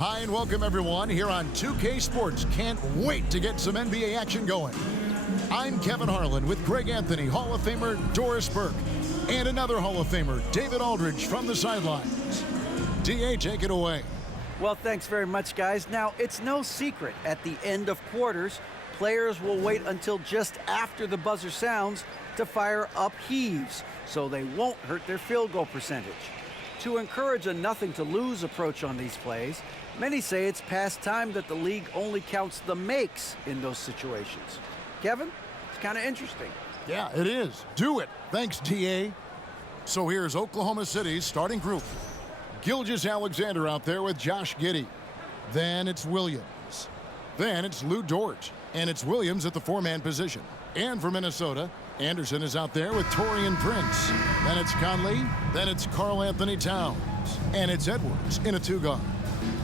Hi and welcome everyone here on 2K Sports. Can't wait to get some NBA action going. I'm Kevin Harlan with Greg Anthony, Hall of Famer Doris Burke, and another Hall of Famer, David Aldridge from the sidelines. DA, take it away. Well, thanks very much, guys. Now, it's no secret at the end of quarters, players will wait until just after the buzzer sounds to fire up heaves, so they won't hurt their field goal percentage. To encourage a nothing-to-lose approach on these plays, many say it's past time that the league only counts the makes in those situations. Kevin, it's kind of interesting. Yeah, it is. Do it. Thanks, DA. So here's Oklahoma City's starting group. Gilgeous-Alexander out there with Josh Giddey. Then it's Williams. Then it's Lou Dort. And it's Williams at the four-man position. And for Minnesota, Anderson is out there with Taurean Prince. Then it's Conley. Then it's Karl Anthony Towns. And it's Edwards in a two-guard.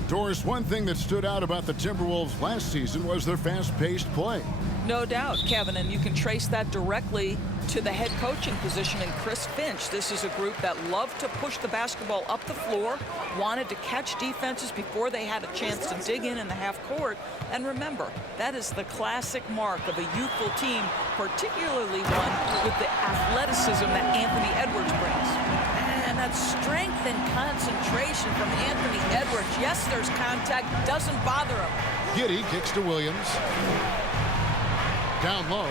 Doris, one thing that stood out about the Timberwolves last season was their fast-paced play. No doubt, Kevin, and you can trace that directly to the head coaching position in Chris Finch. This is a group that loved to push the basketball up the floor, wanted to catch defenses before they had a chance to dig in the half court. And remember, that is the classic mark of a youthful team, particularly one with the athleticism that Anthony Edwards brings. And that strength and concentration from Anthony Edwards. Yes, there's contact, doesn't bother him. Giddey kicks to Williams. Down low.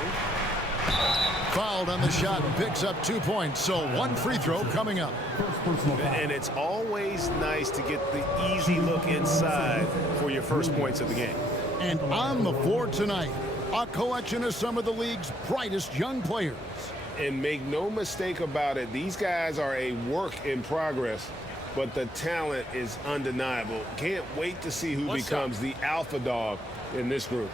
Fouled on the shot and picks up 2 points. So one free throw coming up. And it's always nice to get the easy look inside for your first points of the game. And on the floor tonight, a collection of some of the league's brightest young players. And make no mistake about it, these guys are a work in progress, but the talent is undeniable. Can't wait to see who becomes the alpha dog in this group.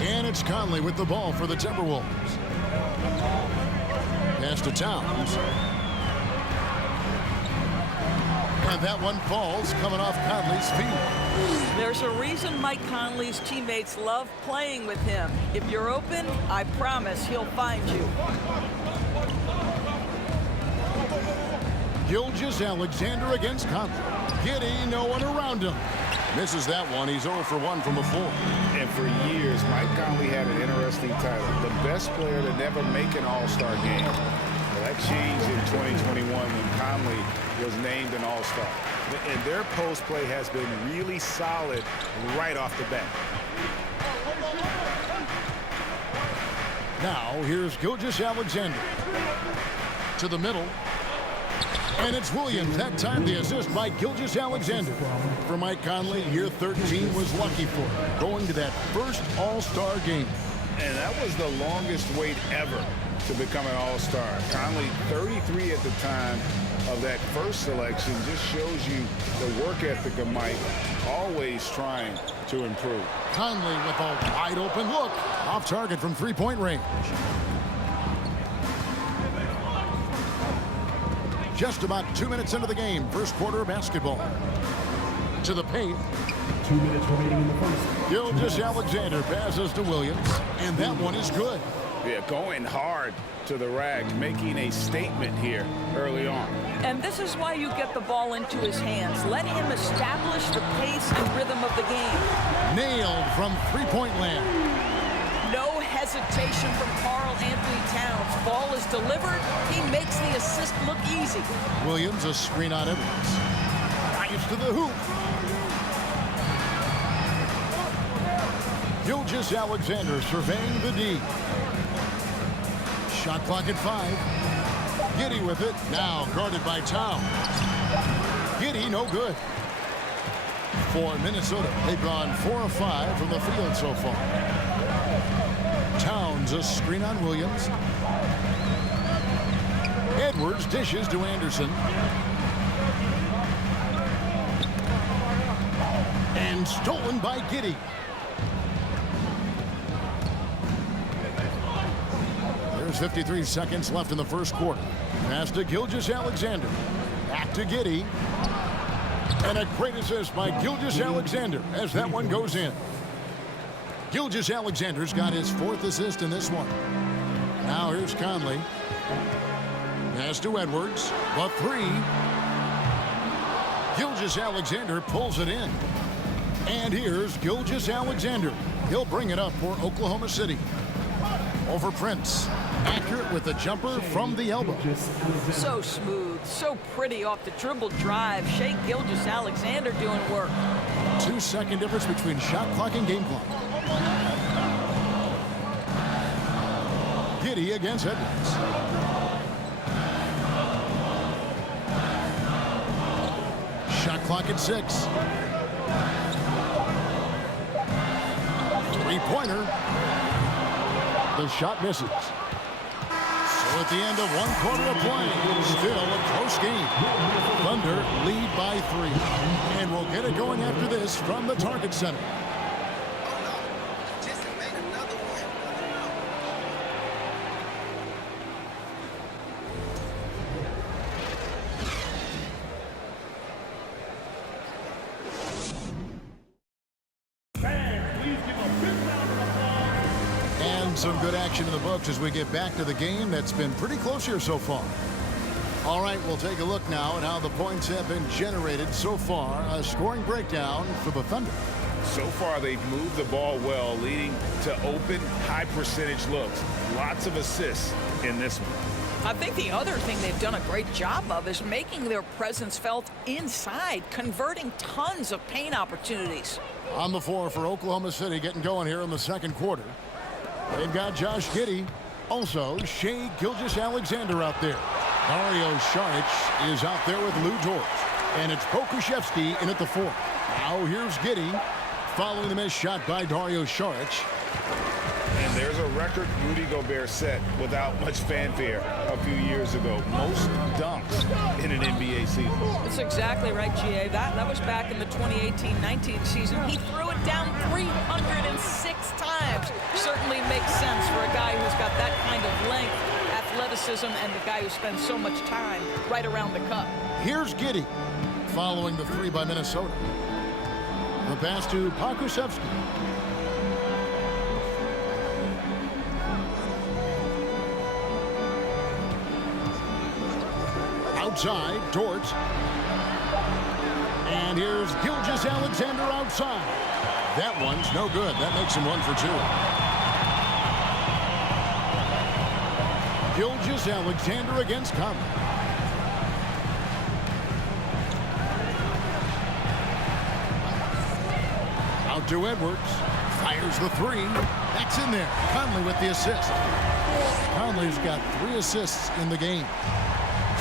And it's Conley with the ball for the Timberwolves. Pass to Towns. And that one falls coming off Conley's feet. There's a reason Mike Conley's teammates love playing with him. If you're open, I promise he'll find you. Gilgeous-Alexander against Conley. Giddey, no one around him. Misses that one. He's 0 for 1 from the floor. And for years, Mike Conley had an interesting title. The best player to never make an all-star game. Well, that changed in 2021 when Conley was named an all-star. And their post play has been really solid right off the bat. Now, here's Gilgeous-Alexander. To the middle. And it's Williams. That time the assist by Gilgeous-Alexander. For Mike Conley, year 13 was lucky for him, going to that first all-star game. And that was the longest wait ever to become an all-star. Conley, 33 at the time of that first selection, just shows you the work ethic of Mike, always trying to improve. Conley with a wide-open look. Off target from three-point range. Just about 2 minutes into the game, first quarter of basketball. To the paint. 2 minutes remaining in the first. Gilgeous-Alexander passes to Williams, and that one is good. Yeah, going hard to the rack, making a statement here early on. And this is why you get the ball into his hands. Let him establish the pace and rhythm of the game. Nailed from three-point land. No hesitation from Karl Anthony Towns. Ball is delivered. He makes the assist look easy. Williams, a screen on Edwards. Drives to the hoop. Gilgeous-Alexander surveying the D. Shot clock at 5. Giddey with it. Now guarded by Towns. Giddey, no good. For Minnesota, they've gone 4 of 5 from the field so far. Towns, a screen on Williams. Edwards dishes to Anderson. And stolen by Giddey. There's 53 seconds left in the first quarter. Pass to Gilgeous-Alexander. Back to Giddey. And a great assist by Gilgeous-Alexander as that one goes in. Gilgeous-Alexander's got his 4th assist in this one. Now here's Conley. Pass to Edwards. The 3. Gilgeous-Alexander pulls it in. And here's Gilgeous-Alexander. He'll bring it up for Oklahoma City. Over Prince. Accurate with the jumper from the elbow. So smooth, so pretty off the dribble drive. Shai Gilgeous-Alexander doing work. 2-second difference between shot clock and game clock. Giddey against Edwards. Shot clock at 6. Three-pointer. The shot misses. So at the end of 1 quarter of play, still a close game. Thunder lead by 3. And we'll get it going after this from the Target Center. Some good action in the books as we get back to the game that's been pretty close here so far. All right, we'll take a look now at how the points have been generated so far. A scoring breakdown for the Thunder. So far, they've moved the ball well, leading to open, high-percentage looks. Lots of assists in this one. I think the other thing they've done a great job of is making their presence felt inside, converting tons of paint opportunities. On the floor for Oklahoma City, getting going here in the 2nd quarter. They've got Josh Giddey. Also, Shai Gilgeous-Alexander out there. Dario Saric is out there with Lou Dort. And it's Pokusevski in at the 4. Now here's Giddey following the missed shot by Dario Saric. And there's a record Rudy Gobert set without much fanfare a few years ago. Most dunks in an NBA season. That's exactly right, GA. That was back in the 2018-19 season. He threw it down 306 times. Certainly makes sense for a guy who's got that kind of length, athleticism, and the guy who spends so much time right around the cup. Here's Giddey following the 3 by Minnesota. The pass to Pokusevski. Outside, Dort. And here's Gilgeous-Alexander outside. That one's no good. That makes him 1 for 2. Gilgeous-Alexander against Conley. Out to Edwards. Fires the 3. That's in there. Conley with the assist. Conley's got 3 assists in the game.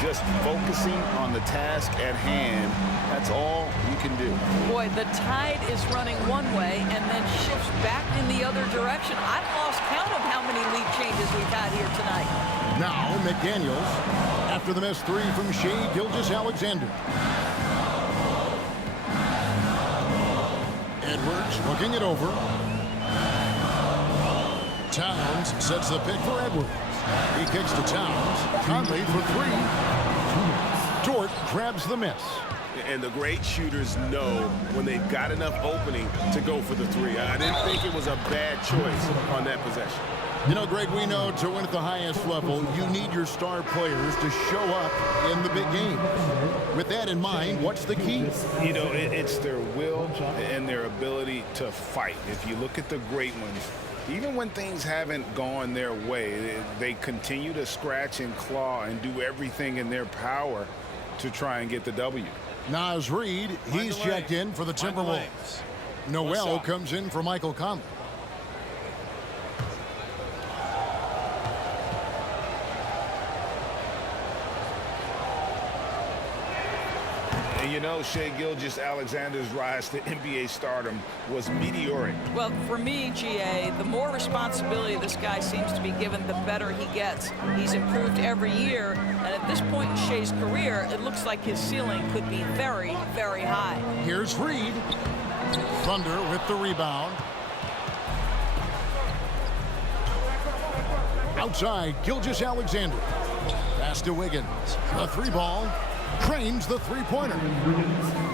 Just focusing on the task at hand, that's all you can do. Boy, the tide is running one way and then shifts back in the other direction. I've lost count of how many lead changes we've had here tonight. Now McDaniels after the missed 3 from Shai Gilgeous-Alexander. Edwards looking it over. Towns sets the pick for Edwards. He kicks to Towns. Conley for 3. Dort grabs the miss. And the great shooters know when they've got enough opening to go for the 3. I didn't think it was a bad choice on that possession. You know, Greg, we know to win at the highest level, you need your star players to show up in the big game. With that in mind, what's the key? You know, it's their will and their ability to fight. If you look at the great ones, even when things haven't gone their way, they continue to scratch and claw and do everything in their power to try and get the W. Naz Reid, he's checked in for the Timberwolves. Noel comes in for Michael Conley. You know, Shai Gilgeous-Alexander's rise to NBA stardom was meteoric. Well, for me, GA, the more responsibility this guy seems to be given, the better he gets. He's improved every year, and at this point in Shai's career, it looks like his ceiling could be very, very high. Here's Reid. Thunder with the rebound. Outside, Gilgeous-Alexander. Pass to Wiggins. The 3 ball. Drains the three-pointer.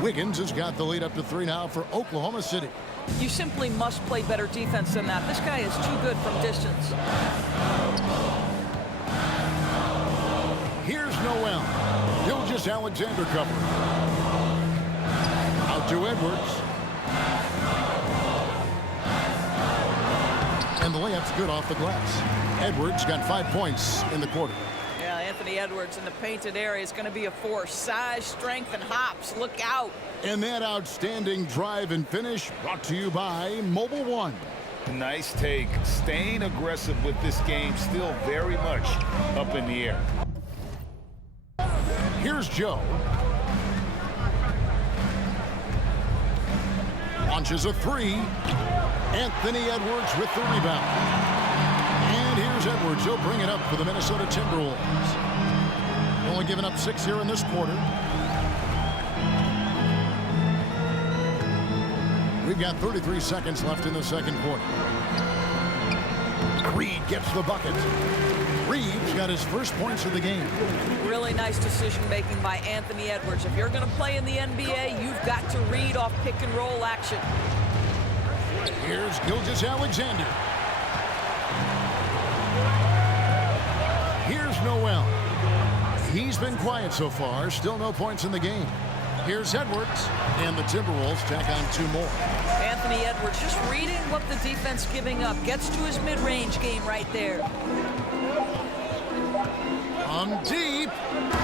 Wiggins has got the lead up to 3 now for Oklahoma City. You simply must play better defense than that. This guy is too good from distance. Here's Noel. Gilgeous-Alexander cover. Out to Edwards. And the layup's good off the glass. Edwards got 5 points in the quarter. Yeah, Anthony Edwards in the painted area is going to be a force. Size, strength, and hops. Look out. And that outstanding drive and finish brought to you by Mobile One. Nice take. Staying aggressive with this game, still very much up in the air. Here's Joe. Launches a 3. Anthony Edwards with the rebound. And here's Edwards. He'll bring it up for the Minnesota Timberwolves. Only giving up 6 here in this quarter. We've got 33 seconds left in the second quarter. Reed gets the bucket. Reed's got his first points of the game. Really nice decision making by Anthony Edwards. If you're going to play in the NBA, you've got to read off pick and roll action. Here's Gilgeous-Alexander. Here's Noel. He's been quiet so far. Still no points in the game. Here's Edwards. And the Timberwolves tack on 2 more. Anthony Edwards just reading what the defense giving up. Gets to his mid-range game right there. Deep.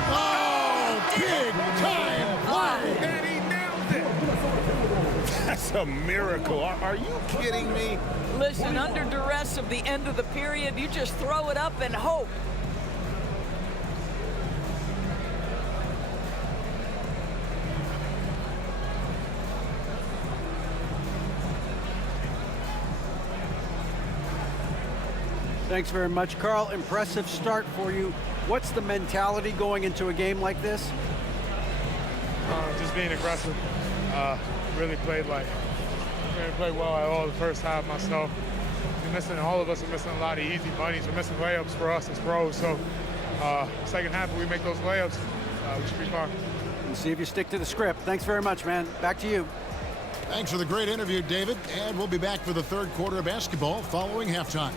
Oh, big time play. And he nailed it. That's a miracle. Are you kidding me? Listen, under duress of the end of the period, you just throw it up and hope. Thanks very much, Carl. Impressive start for you. What's the mentality going into a game like this? Just being aggressive. Really played well at all the first half myself. All of us are missing a lot of easy bunnies. We're missing layups for us as pros. So second half, if we make those layups, we should be fine. We'll see if you stick to the script. Thanks very much, man. Back to you. Thanks for the great interview, David. And we'll be back for the third quarter of basketball following halftime.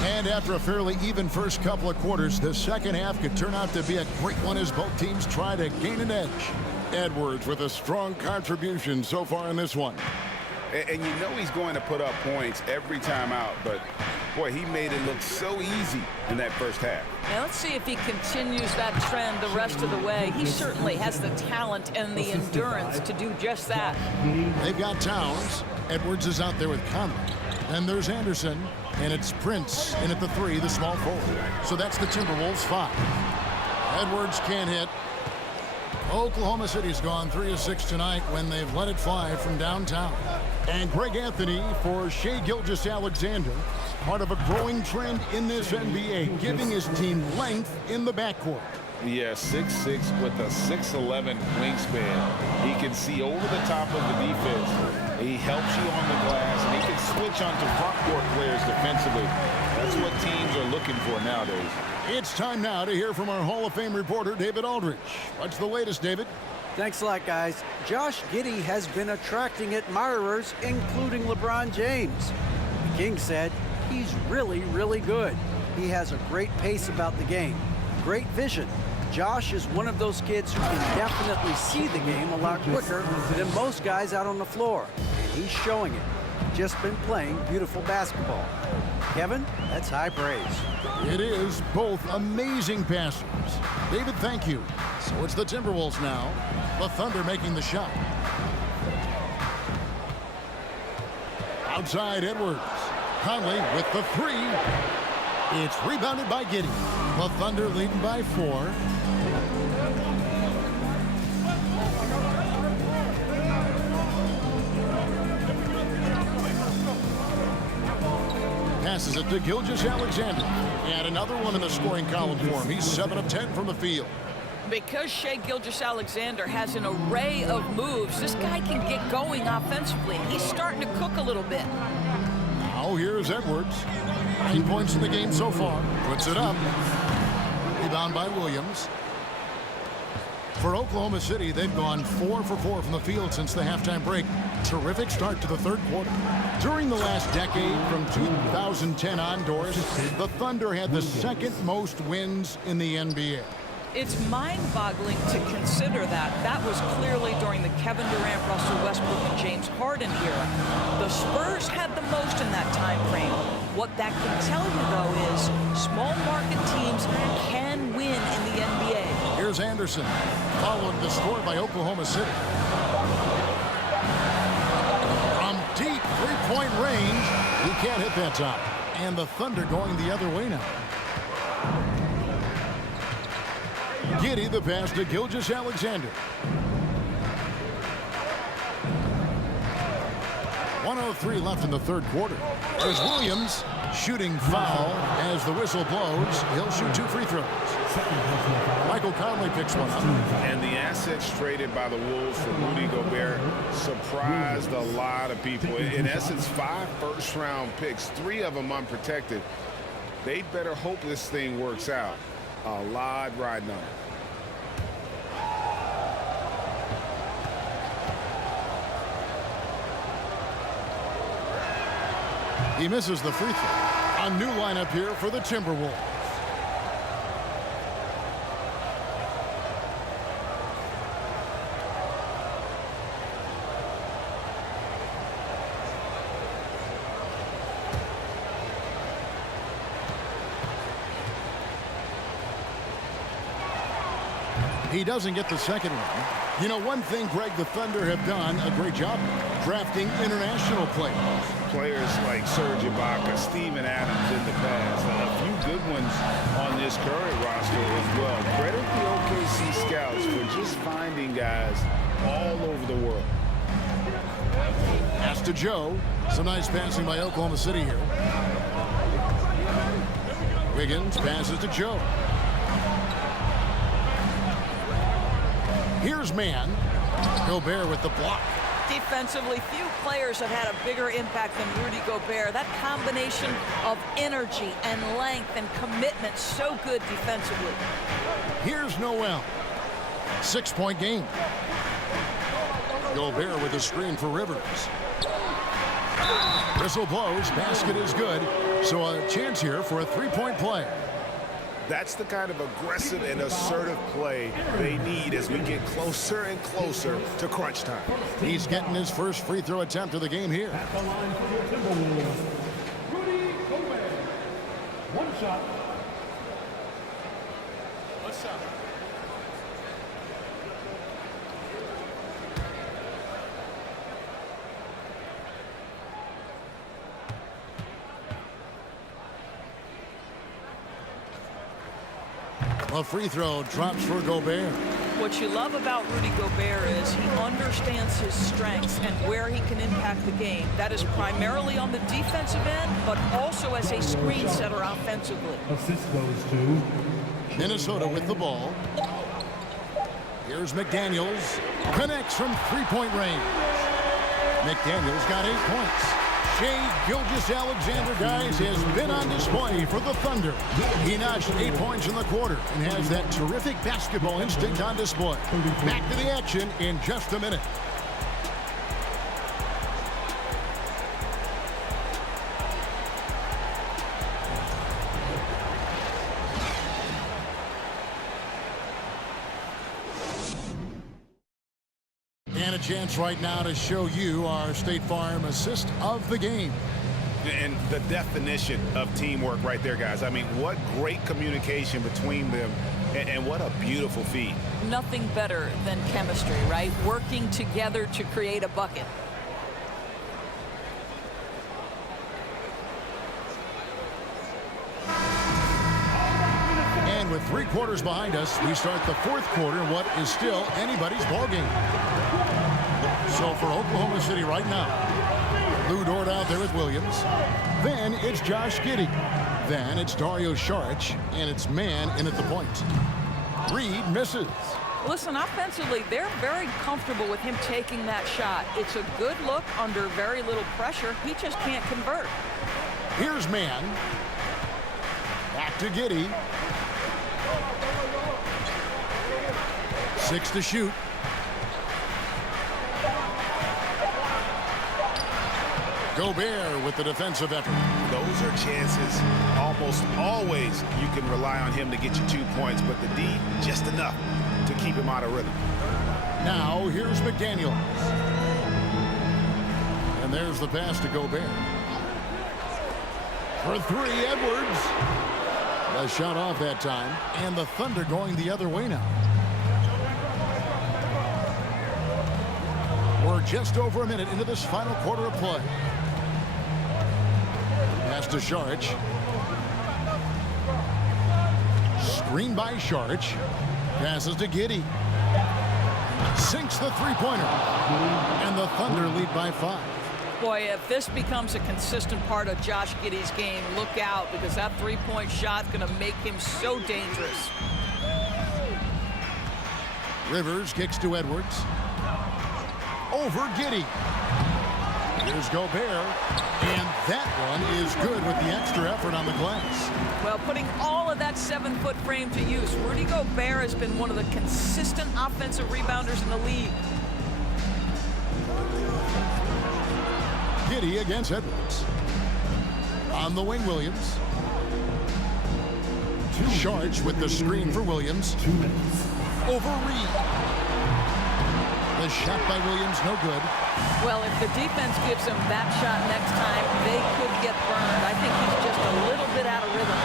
And after a fairly even first couple of quarters, the second half could turn out to be a great one as both teams try to gain an edge. Edwards with a strong contribution so far in this one. And you know he's going to put up points every time out, but boy, he made it look so easy in that first half. Now let's see if he continues that trend the rest of the way. He certainly has the talent and the endurance to do just that. They've got Towns. Edwards is out there with Conley. Then there's Anderson. And it's Prince in at the 3, the small forward. So that's the Timberwolves 5. Edwards can't hit. Oklahoma City's gone 3 of 6 tonight when they've let it fly from downtown. And Greg Anthony for Shai Gilgeous-Alexander, part of a growing trend in this NBA, giving his team length in the backcourt. Yeah, 6'6" with a 6'11" wingspan. He can see over the top of the defense. He helps you on the glass, and he can switch onto front-court players defensively. That's what teams are looking for nowadays. It's time now to hear from our Hall of Fame reporter, David Aldridge. What's the latest, David? Thanks a lot, guys. Josh Giddey has been attracting admirers, including LeBron James. The King said he's really, really good. He has a great pace about the game, great vision. Josh is one of those kids who can definitely see the game a lot quicker than most guys out on the floor. And he's showing it. Just been playing beautiful basketball. Kevin, that's high praise. It is. Both amazing passers. David, thank you. So it's the Timberwolves now. The Thunder making the shot. Outside Edwards. Conley with the three. It's rebounded by Giddey. The Thunder leading by 4. Passes it to Gilgeous-Alexander. And another one in the scoring column for him. He's 7 of 10 from the field. Because Shai Gilgeous-Alexander has an array of moves, this guy can get going offensively. He's starting to cook a little bit. Now here's Edwards. 9 points in the game so far. Puts it up. Rebound by Williams. For Oklahoma City, they've gone 4 for 4 from the field since the halftime break. Terrific start to the third quarter. During the last decade, from 2010 onwards, the Thunder had the second most wins in the NBA. It's mind-boggling to consider that. That was clearly during the Kevin Durant, Russell Westbrook, and James Harden era. The Spurs had the most in that time frame. What that can tell you, though, is small market teams can win in the NBA. Here's Anderson, followed the score by Oklahoma City. From deep three-point range, he can't hit that top. And the Thunder going the other way now. Giddey the pass to Gilgeous-Alexander. 1:03 left in the third quarter. There's Williams shooting foul as the whistle blows. He'll shoot 2 free throws. Michael Conley picks one up. And the assets traded by the Wolves for Rudy Gobert surprised a lot of people. In essence, 5 first-round picks, 3 of them unprotected. They'd better hope this thing works out. A lot riding on it. He misses the free throw. A new lineup here for the Timberwolves. He doesn't get the second one. You know, one thing, Greg, the Thunder have done a great job drafting international players. Players like Serge Ibaka, Steven Adams in the past, and a few good ones on this current roster as well. Credit the OKC scouts for just finding guys all over the world. Pass to Joe. Some nice passing by Oklahoma City here. Wiggins passes to Joe. Here's Mann. Gobert with the block. Defensively, few players have had a bigger impact than Rudy Gobert. That combination of energy and length and commitment, so good defensively. Here's Noel. 6-point game. Gobert with a screen for Rivers. Whistle blows. Basket is good. So a chance here for a 3-point play. That's the kind of aggressive and assertive play they need as we get closer and closer to crunch time. He's getting his first free throw attempt of the game here. At the line for the Timberwolves, Rudy Gobert. 1 shot. What's up? A free throw drops for Gobert. What you love about Rudy Gobert is he understands his strengths and where he can impact the game. That is primarily on the defensive end, but also as a screen setter offensively. Assist goes to Minnesota with the ball. Here's McDaniels. Connects from 3-point range. McDaniels got 8 points. Shai Gilgeous-Alexander, guys, has been on display for the Thunder. He notched 8 points in the quarter and has that terrific basketball instinct on display. Back to the action in just a minute. And a chance right now to show you our State Farm assist of the game. And the definition of teamwork right there, guys. I mean, what great communication between them, and what a beautiful feat. Nothing better than chemistry, right? Working together to create a bucket. 3 quarters behind us. We start the 4th quarter, what is still anybody's ballgame. So for Oklahoma City right now, Lou Dort out there with Williams. Then it's Josh Giddey. Then it's Dario Saric, and it's man in at the point. Reed misses. Listen, offensively, they're very comfortable with him taking that shot. It's a good look under very little pressure. He just can't convert. Here's man. Back to Giddey. 6 to shoot. Gobert with the defensive effort. Those are chances almost always you can rely on him to get you 2 points, but the D, just enough to keep him out of rhythm. Now here's McDaniels. And there's the pass to Gobert. For 3, Edwards. A shot off that time. And the Thunder going the other way now. We're just over a minute into this final quarter of play. Pass to Saric. Screen by Saric. Passes to Giddey. Sinks the three-pointer. And the Thunder lead by 5. Boy, if this becomes a consistent part of Josh Giddey's game, look out, because that three-point shot's going to make him so dangerous. Rivers kicks to Edwards. Over Giddey. Here's Gobert. And that one is good with the extra effort on the glass. Well, putting all of that 7-foot frame to use, Rudy Gobert has been one of the consistent offensive rebounders in the league. Giddey against Edwards. On the wing, Williams. Saric with the screen for Williams. Over Reed. The shot by Williams, no good. Well, if the defense gives him that shot next time, they could get burned. I think he's just a little bit out of rhythm.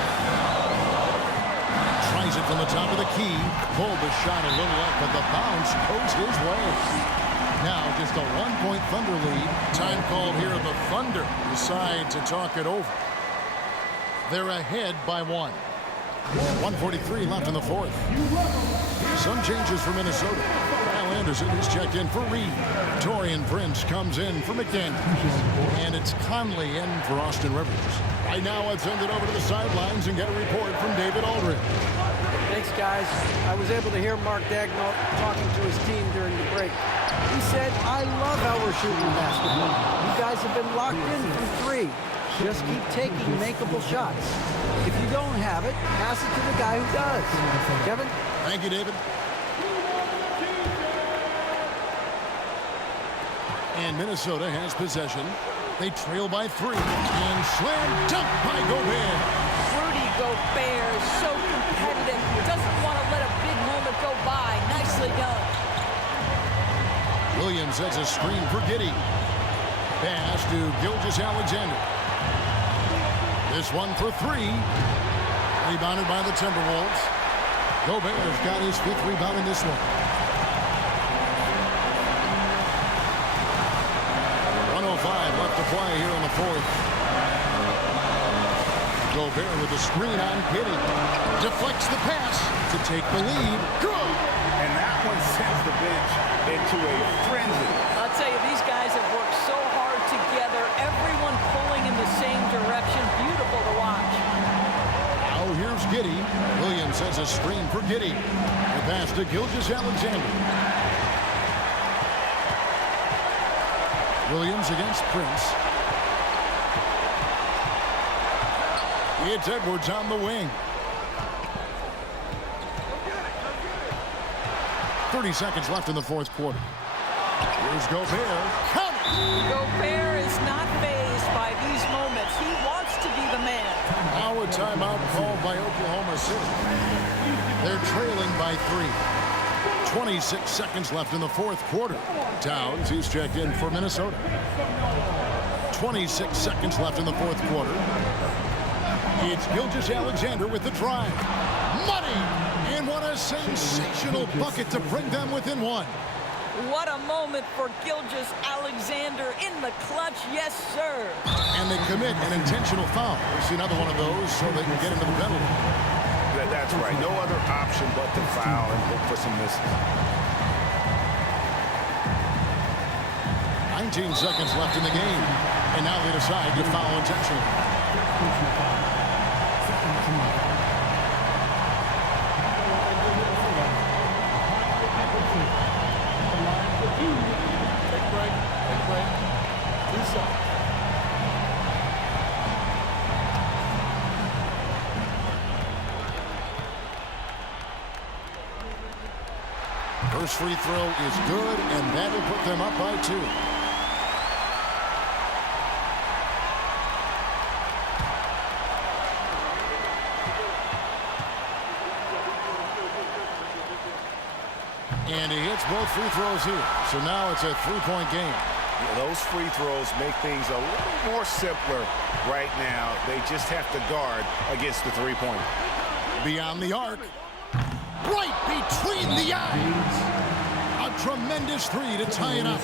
Tries it from the top of the key. Pulled the shot a little up, but the bounce goes his way. Now just a 1-point Thunder lead. Time called here. The Thunder decide to talk it over. They're ahead by 1. 1:43 left in the 4th. Some changes for Minnesota. Kyle Anderson is checked in for Reed. Taurean Prince comes in for McDaniels. And it's Conley in for Austin Rivers. Right now, let's send it over to the sidelines and get a report from David Aldridge. Thanks, guys. I was able to hear Mark Daigneault talking to his team during the break. He said, I love how we're shooting the basketball. You guys have been locked in from 3. Just keep taking makeable shots. If you don't have it, pass it to the guy who does. Kevin? Thank you, David. And Minnesota has possession. They trail by 3. And slam dunk by Gobert. Rudy Gobert is so competitive. Doesn't want to let a big moment go by. Nicely done. Williams sets a screen for Giddey. Pass to Gilgeous-Alexander. This one for 3. Rebounded by the Timberwolves. Gobert's got his 5th rebound in this one. 1:05 left to play here in the 4th. Gobert with the screen on Giddey. Deflects the pass to take the lead. Good! And that one sends the bench into a frenzy. I'll tell you, these guys have worked so hard together. Everyone pulling in the same direction. Beautiful to watch. Now here's Giddey. Williams has a screen for Giddey. The pass to Gilgeous-Alexander. Williams against Prince. It's Edwards on the wing. 30 seconds left in the 4th quarter. Here's Gobert. Count it! Gobert is not fazed by these moments. He wants to be the man. Now a timeout called by Oklahoma City. They're trailing by 3. 26 seconds left in the 4th quarter. Towns, he's checked in for Minnesota. 26 seconds left in the 4th quarter. It's Gilgeous-Alexander with the drive. Money! And what a sensational bucket to bring them within 1. What a moment for Gilgeous-Alexander in the clutch. Yes, sir. And they commit an intentional foul. We'll see another one of those so they can get into the penalty. That's right. No other option but to foul and hope for some misses. 19 seconds left in the game. And now they decide to foul intentionally. Take break. 2 shots. First free throw is good, and that will put them up by 2. And he hits both free throws here. So now it's a 3-point game. Yeah, those free throws make things a little more simpler right now. They just have to guard against the three-pointer. Beyond the arc. Right between the eyes. A tremendous 3 to tie it up.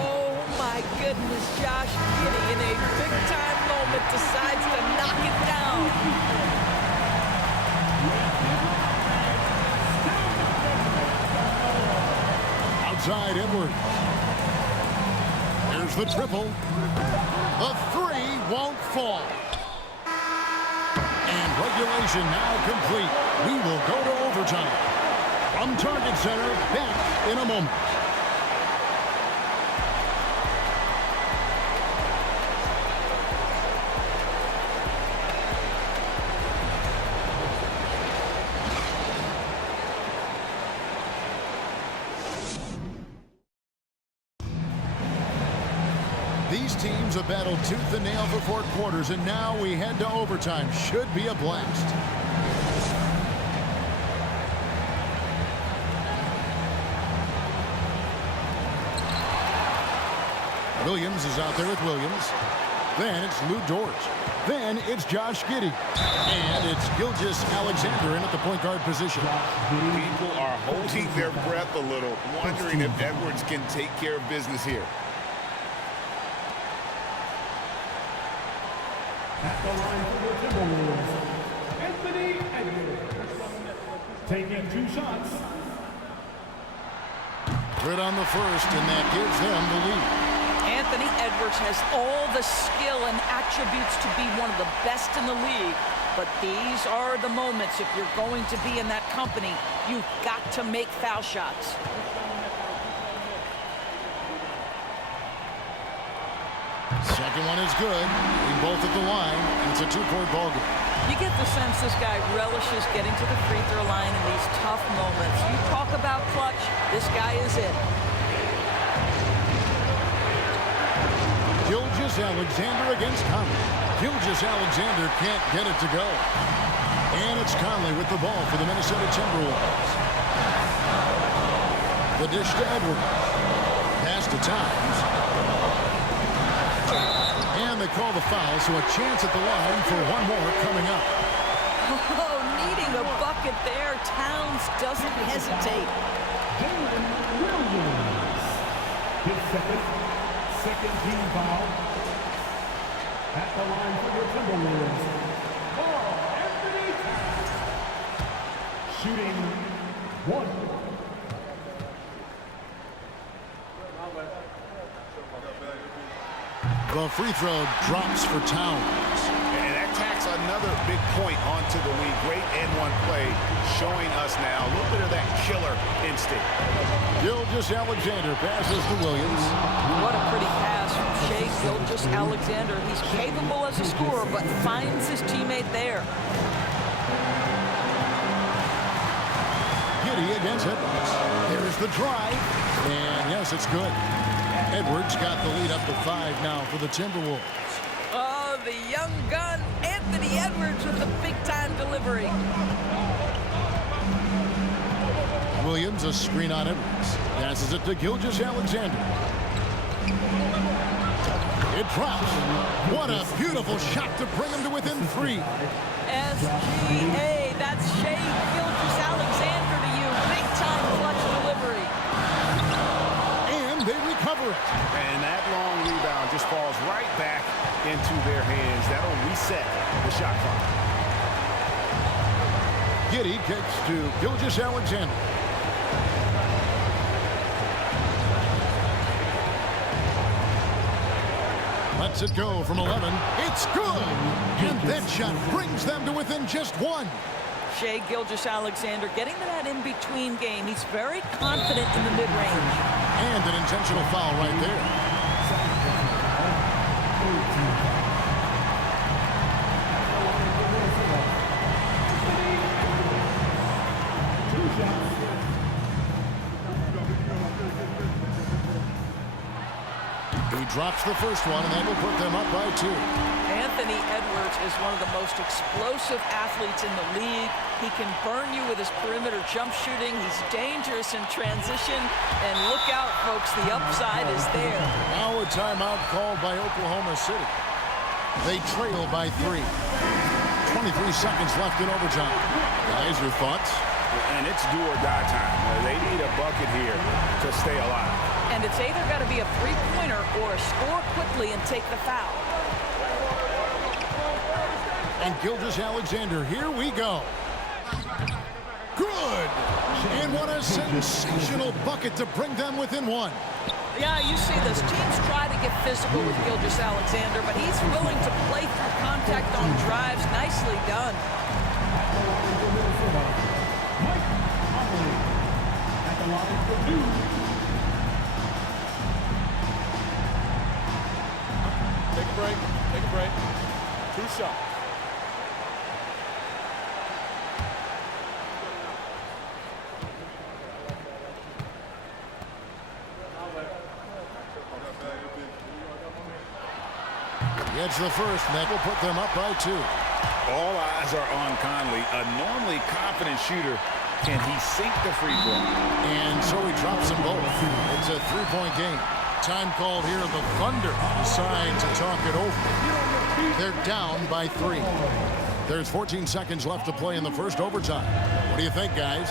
Oh, my goodness. Josh Giddey, in a big-time moment, decides to knock it down. Outside Edwards. There's the triple. The 3 won't fall. And regulation now complete. We will go to overtime. From Target Center, back in a moment. These teams have battled tooth and nail for 4 quarters, and now we head to overtime. Should be a blast. Williams is out there with Williams. Then it's Lou Dort. Then it's Josh Giddey. And it's Gilgeous Alexander in at the point guard position. People are holding their breath a little, wondering if Edwards can take care of business here. At the line for the Timberwolves, Anthony Edwards. Taking 2 shots. Good on the first, and that gives them the lead. Anthony Edwards has all the skill and attributes to be one of the best in the league. But these are the moments, if you're going to be in that company, you've got to make foul shots. Second one is good. We both at the line. It's a 2-point ball game. You get the sense this guy relishes getting to the free throw line in these tough moments. You talk about clutch, this guy is it. Gilgeous Alexander against Conley. Gilgeous Alexander can't get it to go. And it's Conley with the ball for the Minnesota Timberwolves. The dish to Edwards. Pass to Towns. And they call the foul, so a chance at the line for one more coming up. Oh, needing a bucket there. Towns doesn't hesitate. Williams. His second team foul. At the line for the Timberwolves, Anthony Towns. Shooting 1. The free throw drops for Towns. And that tacks another big point onto the lead. Great N1 play, showing us now a little bit of that killer instinct. Gilgeous Alexander passes to Williams. What a pretty pass from Shai Gilgeous-Alexander. He's capable as a scorer, but finds his teammate there. Giddey against Edwards. There's the drive. And yes, it's good. Edwards got the lead up to 5 now for the Timberwolves. Oh, the young gun, Anthony Edwards with the big-time delivery. Williams, a screen on Edwards. Passes it to Gilgeous-Alexander. It drops. What a beautiful shot to bring him to within 3. SGA, that's Shai Gilgeous-Alexander to you. Big-time clutch delivery. And they recover it. And that long rebound just falls right back into their hands. That'll reset the shot clock. Giddey kicks to Gilgeous-Alexander. Lets it go from 11. It's good! And that shot brings them to within just one. Shai Gilgeous-Alexander getting to that in-between game. He's very confident in the mid-range. And an intentional foul right there. He drops the first one, and that will put them up by 2. Anthony Edwards is one of the most explosive athletes in the league. He can burn you with his perimeter jump shooting. He's dangerous in transition. And look out, folks, the upside is there. Now a timeout called by Oklahoma City. They trail by 3. 23 seconds left in overtime. Guys, your thoughts? And it's do or die time. They need a bucket here to stay alive. And it's either got to be a three-pointer or score quickly and take the foul. And Gilgeous-Alexander, here we go. Good! And what a sensational bucket to bring them within 1. Yeah, you see this. Teams try to get physical with Gilgeous-Alexander, but he's willing to play through contact on drives. Nicely done. Take a break. Take a break. 2 shots. Gets the first, and that will put them up by 2. All eyes are on Conley, a normally confident shooter. Can he sink the free throw? And so he drops them both. It's a 3-point game. Time called here. The Thunder decide to talk it over. They're down by 3. There's 14 seconds left to play in the first overtime. What do you think, guys?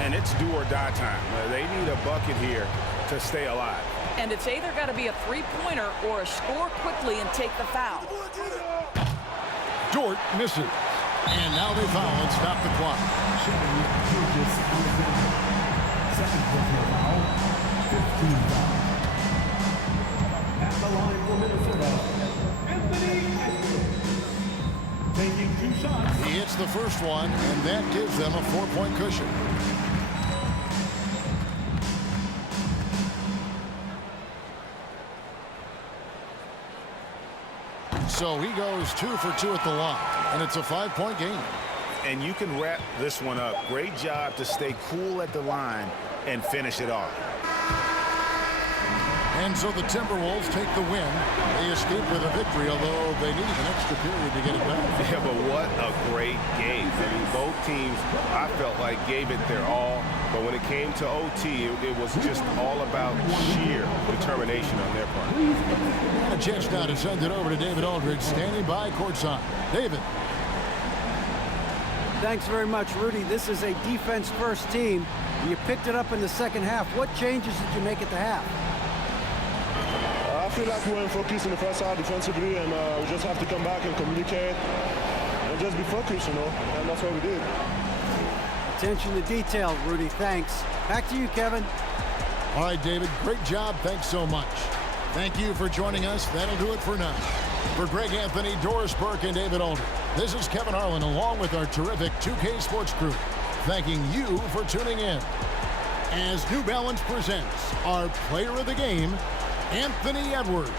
And it's do or die time. They need a bucket here to stay alive. And it's either got to be a three-pointer or a score quickly and take the foul. Dort misses. And now they foul and stop the clock. Second personal foul, 15 foul. At the line for Minnesota, Anthony Edwards. Taking 2 shots. He hits the first one, and that gives them a 4-point cushion. So he goes 2 for 2 at the line, and it's a 5-point game. And you can wrap this one up. Great job to stay cool at the line and finish it off. And so the Timberwolves take the win. They escape with a victory, although they needed an extra period to get it back. Yeah, but what a great game. I mean, both teams, I felt like, gave it their all. But when it came to OT, it was just all about sheer determination on their part. And a chance now to send it over to David Aldridge, standing by courtside. David. Thanks very much, Rudy. This is a defense-first team. You picked it up in the second half. What changes did you make at the half? I feel like we weren't focused in the first half defensively, and we just have to come back and communicate and just be focused, and that's what we did. Attention to detail, Rudy. Thanks. Back to you, Kevin. All right, David, great job. Thanks so much. Thank you for joining us. That'll do it for now. For Greg Anthony, Doris Burke, and David Aldridge, this is Kevin Harlan along with our terrific 2K Sports crew, thanking you for tuning in. As New Balance presents our player of the game, Anthony Edwards.